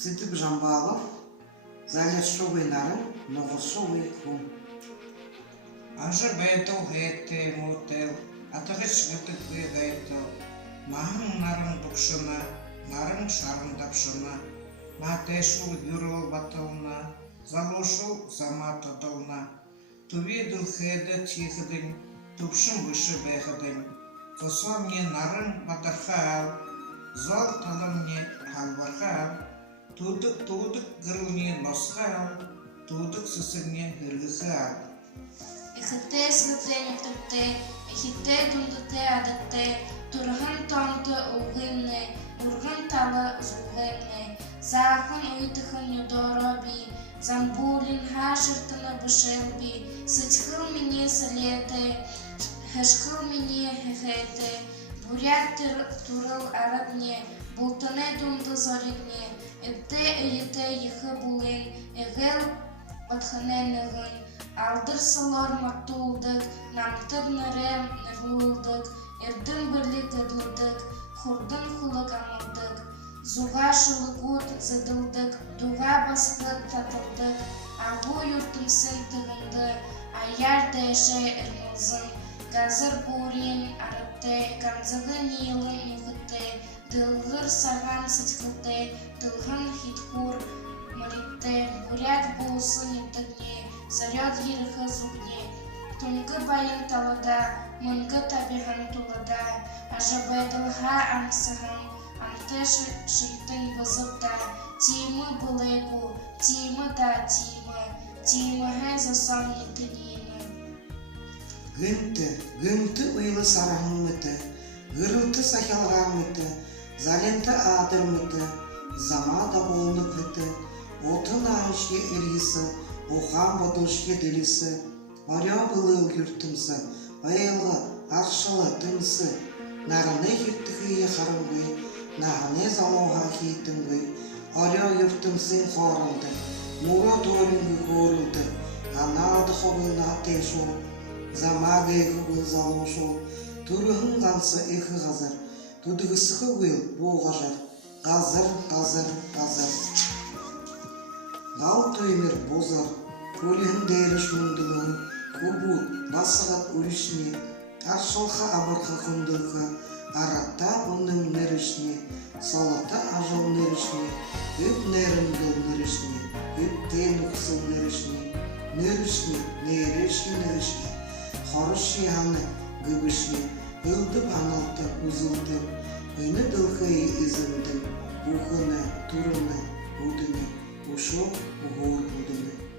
Цитып Жамбалов, залезшовый нарын, новошовый кум. Аже байтыл гетте мотел, атығыш гытык гайтыл. Махың нарын букшына, нарын шарын тапшына. Матешул юрыл батылна, залошул замат адылна. Тувидыл хеде тихыдың, тупшын выше бәхыдың. Қосо мне нарын батархал, зол талым мне халбархал. Тудык гырыл мне носхал, тудык сысыгне гыргыхал. Ихите сгытене тыпте, ихите дундыте адатте, тургын тонты угынне, ургын талы зулгынне, захын уйтыхын юдороби, замбулин хашыртыны бышелби, сычхыл мне салеты, хэшхыл мне хехеты, бурят турыл арабне, бултыне дунды зоригне, ете йхы булын, эгел отхыненығын, Алдыр сылар мактулдык, намтыр нырем нырлылдык, эрдын бірлік дыдлыдык, хурдын хулык амылдык, зуға шылыгут зыдылдык, дуға басқыт татылдык, агу юртымсын тығынды, аяр дәші эрмылзын, газыр бурин арытты, камзығы нилын мұғытты, дылғыр саған сычқылты, дылғын хитхур маритты, бурят болсын ентігне, Заряд еріхі зубне, түнгі байын талада, мұнғы табиғын тулада, ажабайдылға аңсығын, анты шыйтын бұзыпта, тиімі бұлайку, тиімі да тиімі засам етілейіні. Гынты уйлы сарағын мұты, ғырылты сахалған мұты, заленті адыр мұты, зама да болны күті, отын ағышке үргісі, Оған бодушке делісі, оря бұлыл күртімсі, байылғы, ақшылы тымсы, нағыны күртігі қарыңғы, нағыны залуға кейтіңгі, оря күртімсін қорылды, мұға дөріңгі көрілді, ғанады қобылна тешу, замағы еғы бұл залушу, түрігін қансы еқі ғазыр, түдігісігі бұл бұғажыр, ғазыр. Ғал тоймер бозар, көлігін дәйріш мұндылығын, көбуд, басығат өрішіне, аршылға абырға құндылғы, аратта оның нөрішіне, салата ажал нөрішіне, өп нәрін бұл нөрішіне, өп тен ұқсыл нөрішіне, нөрішіне, қарышы яны гүбішіне, ылдып аналты ұзылды, өні дылғы езімді, бұғыны, тұрыны, ұдыны, Ушо угор будыны.